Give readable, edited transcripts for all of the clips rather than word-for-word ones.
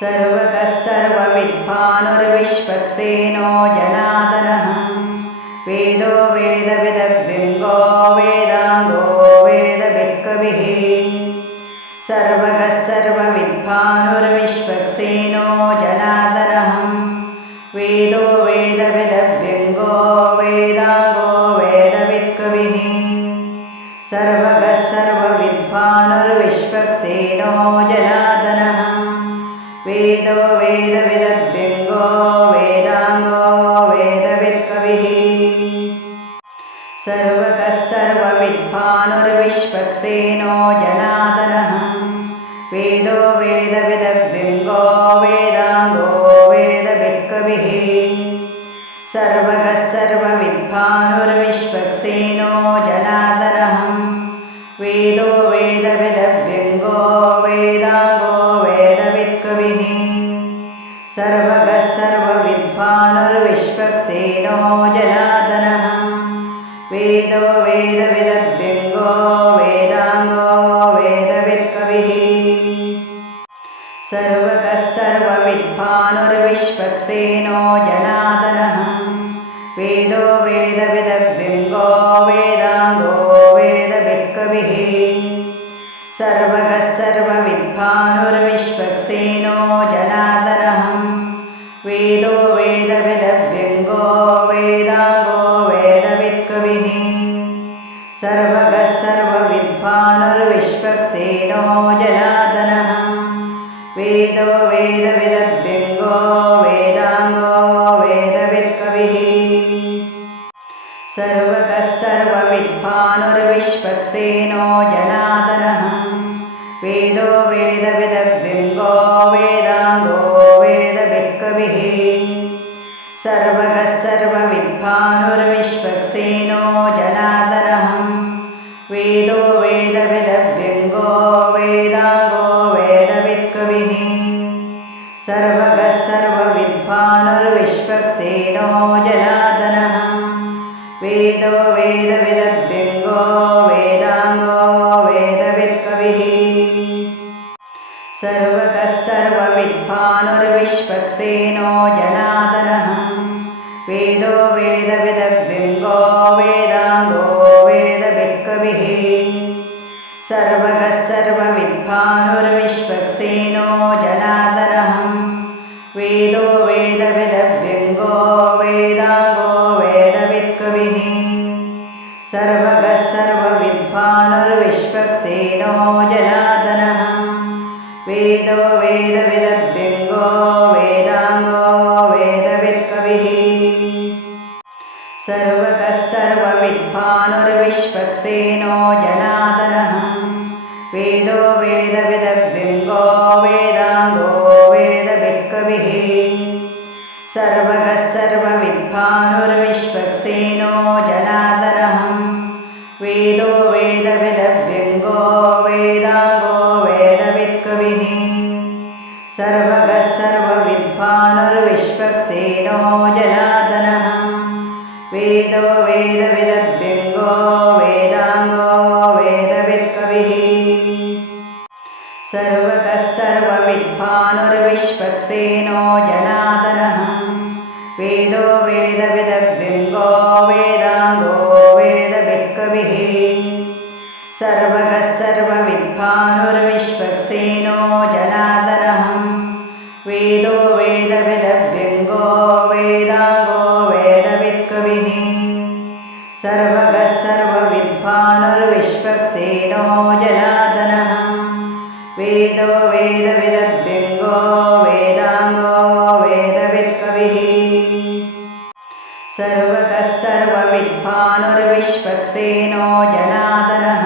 सर्वगः सर्वविद्भानुर्विश्वक्सेनो जनार्दनः वेदो वेदविदभ्यङ्गो वेदाङ्गो वेदवित्कविः सर्वगः सर्वविद्भानुर्विश्वक्सेनो जनार्दनः वेदो वेदविदभ्यङ्गो वेदाङ्गो वेदवित्कविः सर्वगः सर्वविद्भानुर्विश्वक्सेनो जनार्दनः वेदो वेदविदभ्यङ्गो वेदाङ्गो वेदवित्कविः सर्वगः सर्वविद्भानुर्विश्वक्सेनो जनार्दनः वेदो वेदविदभ्यङ्गो वेदाङ्गो वेदवित्कविः सर्वगः सर्वविद्भानुर्विश्वक्सेनो जनार्दनः वेदो वेदविदभ्यङ्गो वेदाङ्गो वेदवित्कविः सर्वगः सर्वविद्भानुर्विश्वक्सेनो जनार्दनः वेदो वेदविदभ्यङ्गो वेदाङ्गो वेदवित्कविः सर्वगः सर्वविद्भानुर्विश्वक्सेनो जनार्दनः वेदो वेदविदभ्यङ्गो वेदाङ्गो वेदवित्कविः सर्वगः सर्वविद्भानुर्विश्वक्सेनो जनार्दनः वेदो वेदविदभ्यङ्गो वेदाङ्गो वेदवित्कविः सर्वगः सर्वविद्भानुर्विश्वक्सेनो जनार्दनः वेदो वेदविदभ्यङ्गो वेदाङ्गो वेदवित्कविः सर्वगः सर्वविद्भानुर्विश्वक्सेनो जनार्दनः वेदो वेदविदभ्यङ्गो वेदाङ्गो वेदवित्कविः सर्वगः सर्वविद्भानुर्विश्वक्सेनो जनार्दनः वेदो वेदविदभ्यङ्गो वेदाङ्गो वेदवित्कविः सर्वगः सर्वविद्भानुर्विश्वक्सेनो जनार्दनः वेदो वेदविदभ्यङ्गो वेदाङ्गो वेदवित्कविः सर्वगः सर्वविद्भानुर्विश्वक्सेनो जनार्दनः वेदो वेदविदभ्यङ्गो वेदाङ्गो वेदवित्कविः सर्वगः सर्वविद्भानुर्विश्वक्सेनो जनार्दनः वेदो वेदविदभ्यङ्गो वेदाङ्गो वेदवित्कविः सर्वगः सर्वविद्भानुर्विश्वक्सेनो जनार्दनः वेदो वेदविदभ्यङ्गो वेदाङ्गो वेदवित्कविः सर्वगः सर्वविद्भानुर्विश्वक्सेनो जनार्दनः वेदो वेदविदभ्यङ्गो वेदाङ्गो वेदवित्कविः सर्वगः सर्वविद्भानुर्विश्वक्सेनो जनार्दनः वेदो वेदविदभ्यङ्गो वेदाङ्गो वेदवित्कविः सर्वगः सर्वविद्भानुर्विश्वक्सेनो जनार्दनः वेदो वेदविदभ्यङ्गो वेदाङ्गो वेदवित्कविः सर्वगः सर्वविद्भानुर्विश्वक्सेनो जनार्दनः वेदो वेदविदभ्यङ्गो वेदाङ्गो वेदवित्कविः सर्वगः सर्वविद्भानुर्विश्वक्सेनो जनार्दनः वेदो वेदविदभ्यङ्गो वेदाङ्गो वेदवित्कविः सर्वगः सर्वविद्भानुर्विश्वक्सेनो जनार्दनः वेदो वेदविदभ्यङ्गो वेदाङ्गो वेदवित्कविः सर्वगः सर्वविद्भानुर्विश्वक्सेनो जनार्दनः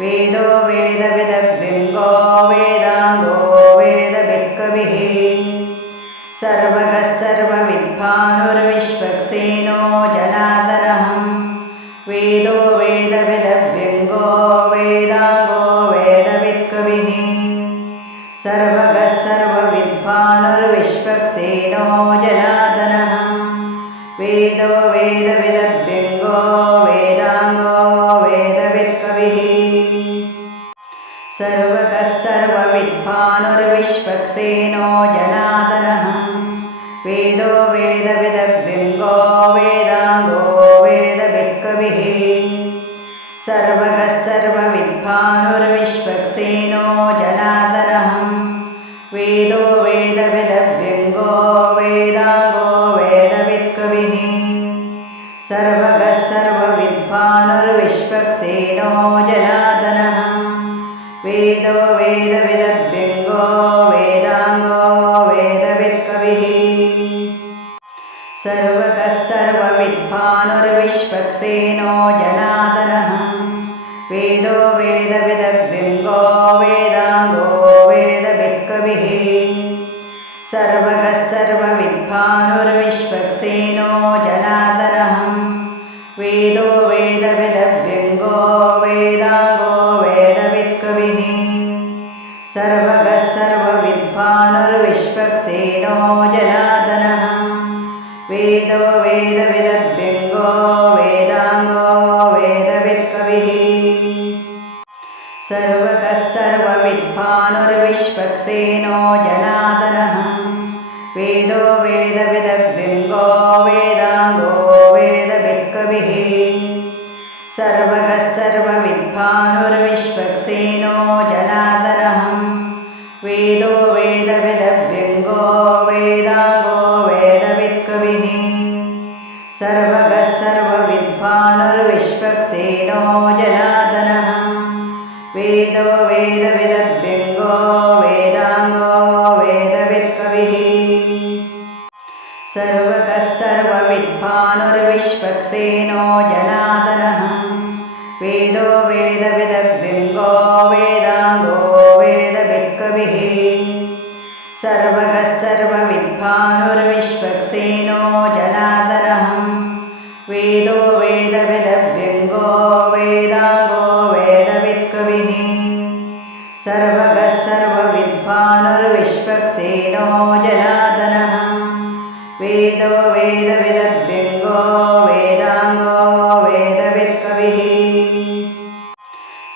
वेदो वेदविदभ्यङ्गो वेदाङ्गो वेदवित्कविः सर्वगः सर्वविद्भानुर्विश्वक्सेनो जनार्दनः वेदो वेदविदभ्यङ्गो वेदाङ्गो वेदवित्कविः सर्वगः सर्वविद्भानुर्विश्वक्सेनो जनार्दनः वेदो वेदविदभ्यङ्गो वेदाङ्गो वेदवित्कविः सर्वगः सर्वविद्भानुर्विश्वक्सेनो विद्वानुर्विश्वक्सेनो जनार्दनः वेदो वेदविदभ्यङ्गो वेदाङ्गो वेदवित्कविः सर्वगः सर्वविद्वानुर्विश्वक्सेनो जनार्दनः वेदो वेदविदभ्यङ्गो वेदाङ्गो वेदवित्कविः सर्वगः सर्वविद्वानुर्विश्वक्सेनो जनार्दनः वेदो वेदविदभ्यङ्गो वेदाङ्गो वेदवित्कविः सर्वगः सर्वविद्वानुर्विश्वक्सेनो जनार्दनः वेदो वेदविदभ्यङ्गो वेदाङ्गो वेदवित्कविः सर्वगः सर्वविद्वानुर्विश्वक्सेनो जनार्दनः वेदो वेदविदभ्यङ्गो वेदाङ्गो वेदवित्कविः सर्वगः सर्वविद्वानुर्विश्वक्सेनो जनार्दनः वेदो वेदविदभ्यङ्गो वेदाङ्गो वेदवित्कविः सर्वगः सर्वविद्वानुर्विश्वक्सेनो जनार्दनः वेदो वेदविदभ्यङ्गो वेदाङ्गो वेदवित्कविः सर्वगः सर्वविद्वानुर्विश्वक्सेनो जनार्दनः वेदो वेदविदभ्यङ्गो वेदाङ्गो वेदवित्कविः सर्वगः सर्वविद्वानुर्विश्वक्सेनो जनार्दनः वेदो वेदविदभ्यङ्गो वेदाङ्गो वेदवित्कविः सर्वगः सर्वविद्वानुर्विश्वक्सेनो जनार्दनः वेदो वेदविदभ्यङ्गो वेदाङ्गो वेदवित्कविः सर्वगः सर्वविद्वानुर्विश्वक्सेनो जनार्दनः वेदो वेदविदभ्यङ्गो वेदाङ्गो वेदवित्कविः सर्वगः सर्वविद्वानुर्विश्वक्सेनो जनार्दनः वेदो वेदविदभ्यङ्गो वेदाङ्गो वेदवित्कविः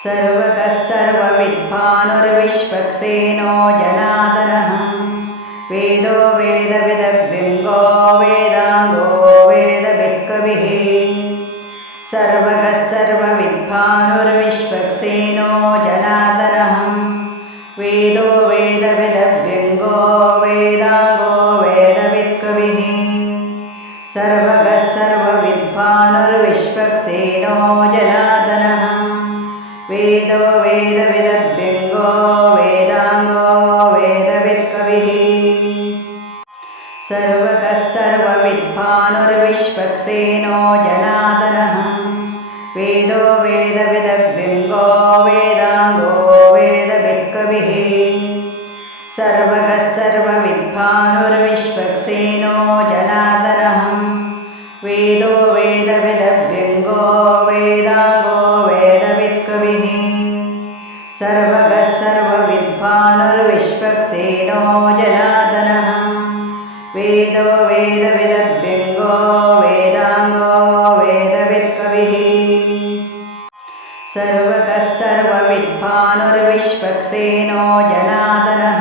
सर्वगः सर्वविद्वानुर्विश्वक्सेनो जनार्दनः वेदो वेदविदभ्यङ्गो वेदाङ्गो वेदवित्कविः सर्वगः सर्वविद्वानुर्विश्वक्सेनो जनार्दनः वेदो वेदविदभ्यङ्गो वेदाङ्गो वेदवित्कविः सर्वगः सर्वविद्वानुर्विश्वक्सेनो जनार्दनः वेदो वेदविदभ्यङ्गो वेदाङ्गो वेदवित्कविः सर्वगः सर्वविद्वानुर्विश्वक्सेनो जनार्दनः वेदो वेदविदभ्यङ्गो वेदाङ्गो वेदवित्कविः सर्वगः सर्वविद्वानुर्विश्वक्सेनो जनार्दनः वेदो वेदविदभ्यङ्गो वेदाङ्गो वेदवित्कविः सर्वगः सर्वविद्वानुर्विश्वक्सेनो जनार्दनः वेदो वेदविदभ्यङ्गो वेदाङ्गो वेदवित्कविः सर्वगः सर्वविद्वानुर्विश्वक्सेनो जनार्दनः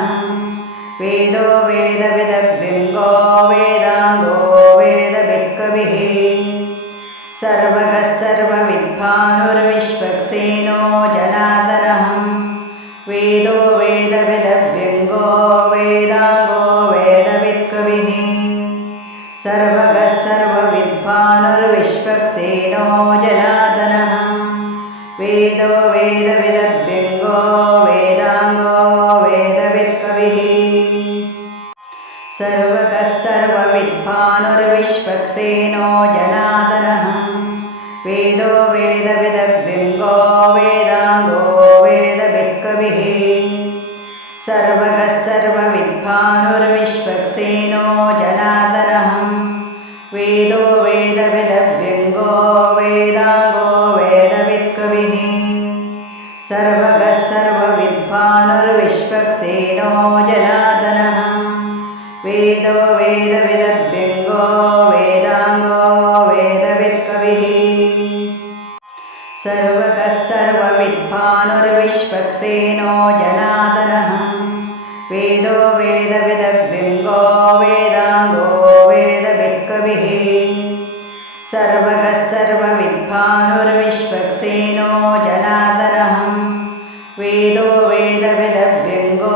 वेदो वेदविदभ्यङ्गो वेदाङ्गो वेदवित्कविः सर्वगः सर्वविद्वानुर्विश्वक्सेनो जनार्दनः वेदो वेदविदभ्यङ्गो वेदाङ्गो वेदवित्कविः सर्वगः सर्वविद्वानुर्विश्वक्सेनो जनार्दनः वेदो वेदविदभ्यङ्गो वेदाङ्गो वेदवित्कविः सर्वगः सर्वविद्वानुर्विश्वक्सेनो जनार्दनः वेदो वेदविदभ्यङ्गो वेदाङ्गो वेदवित्कविः सर्वगः सर्वविद्वानुर्विश्वक्सेनो जनार्दनः वेदो वेदविदभ्यङ्गो वेदाङ्गो वेदवित्कविः सर्वगः सर्वविद्वानुर्विश्वक्सेनो जनार्दनः वेदो वेदविदभ्यङ्गो वेदाङ्गो वेदवित्कविः सर्वगः सर्वविद्वानुर्विश्वक्सेनो जनार्दनः वेदो वेदविदभ्यङ्गो वेदाङ्गो वेदवित्कविः सर्वगः सर्वविद्भानुर्विश्वक्सेनो जनार्दनः वेदो वेदविदभ्यङ्गो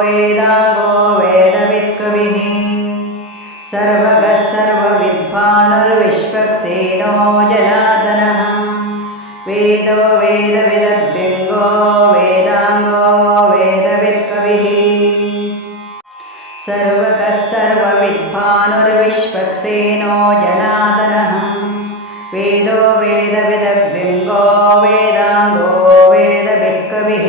वेदाङ्गो वेदवित्कविः सर्वगः सर्वविद्भानुर्विश्वक्सेनो जनार्दनः वेदो वेदविदभ्यङ्गो वेदाङ्गो वेदवित्कविः सर्वगः सर्वविद्भानुर्विश्वक्सेनो जनार्दनः वेदो वेदविदभ्यङ्गो वेदाङ्गो वेदवित्कविः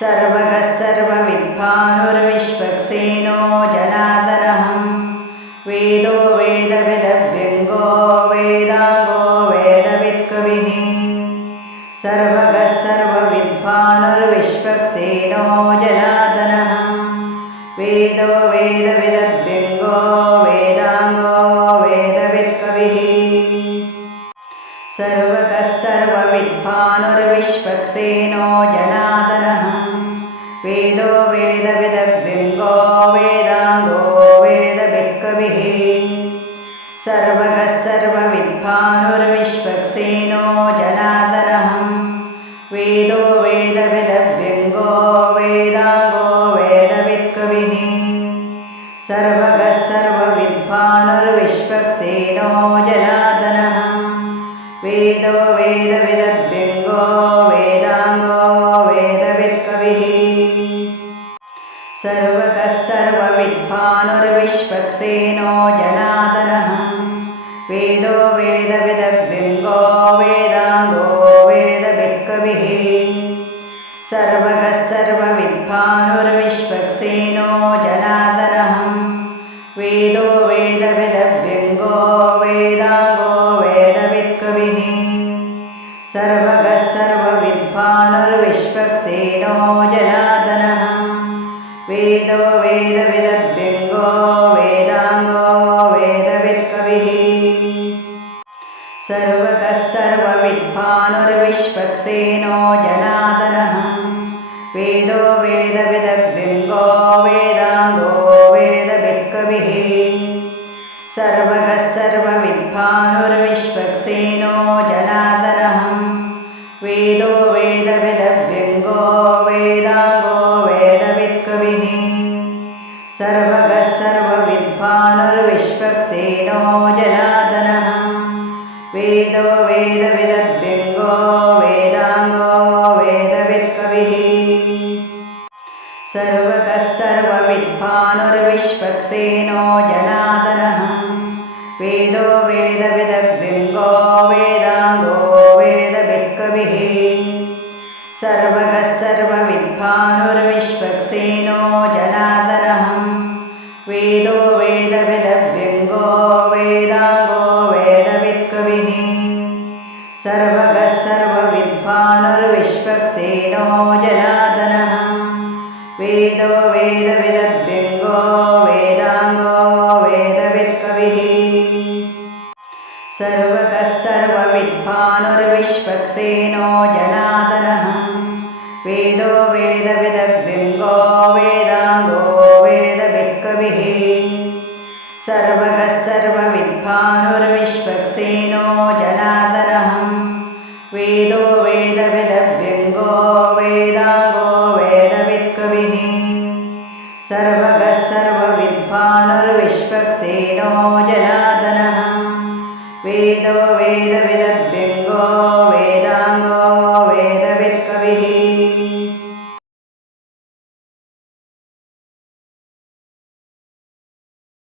सर्वगः सर्वविद्भानुर्विश्वक्सेनो जनार्दनः वेदो वेदविदभ्यङ्गो वेदाङ्गो वेदवित्कविः सर्वगः सर्वविद्भानुर्विश्वक्सेनो जनार्दनः वेदो वेदविदभ्यङ्गो वेदाङ्गो वेदवित्कविः सर्वगः सर्वविद्भानुर्विश्वक्सेनो जनार्दनः वेदो वेदविदभ्यङ्गो वेदाङ्गो वेदवित्कविः सर्वगः सर्वविद्भानुर्विश्वक्सेनो जनार्दनः वेदो वेदविदभ्यङ्गो वेदाङ्गो वेदवित्कविः सर्वगः सर्वविद्भानुर्विश्वक्सेनो जनार्दनः वेदो वेदविदभ्यङ्गो वेदाङ्गो वेदवित्कविः सर्वगः सर्वविद्भानुर्विश्वक्सेनो जनार्दनः वेदो वेदविदभ्यङ्गो वेदाङ्गो वेदवित्कविः सर्वगः सर्वविद्भानुर्विश्वक्सेनो जनार्दनः वेदो वेदविदभ्यङ्गो वेदाङ्गो वेदवित्कविः सर्वगः सर्वविद्भानुर्विश्वक्सेनो जनार्दनः वेदो वेदविदभ्यङ्गो वेदाङ्गो वेदवित्कविः सर्वगः सर्वविद्भानुर्विश्वक्सेनो जनार्दनः वेदो वेदविदभ्यङ्गो वेदाङ्गो वेदवित्कविः सर्वगः सर्वविद्भानुर्विश्वक्सेनो जनार्दनः वेदो वेदविदभ्यङ्गो वेदाङ्गो वेदवित्कविः सर्वगः सर्वविद्भानुर्विश्वक्सेनो जनार्दनः वेदो वेदविदभ्यङ्गो वेदाङ्गो वेदवित्कविः सर्वगः सर्वविद्भानुर्विश्वक्सेनो जनार्दनः वेदो वेदविदभ्यङ्गो वेदाङ्गो वेदवित्कविः सर्वगः सर्वविद्भानुर्विश्वक्सेनो जनार्दनः वेदो वेदविदभ्यङ्गो वेदाङ्गो वेदवित्कविः सर्वगः सर्वविद्भानुर्विश्वक्सेनो जनार्दनः वेदो वेदविदभ्यङ्गो वेदाङ्गो वेदवित्कविः सर्वगः सर्वविद्भानुर्विश्वक्सेनो जनार्दनः वेदो वेदविदभ्यङ्गो वेदाङ्गो वेदवित्कविः सर्वगः सर्वविद्भानुर्विश्वक्सेनो जनार्दनः वेदो वेदविदभ्यङ्गो वेदाङ्गो वेदवित्कविः सर्वगः सर्वविद्भानुर्विश्वक्सेनो जनार्दनः वेदो वेदविदभ्यङ्गो वेदाङ्गो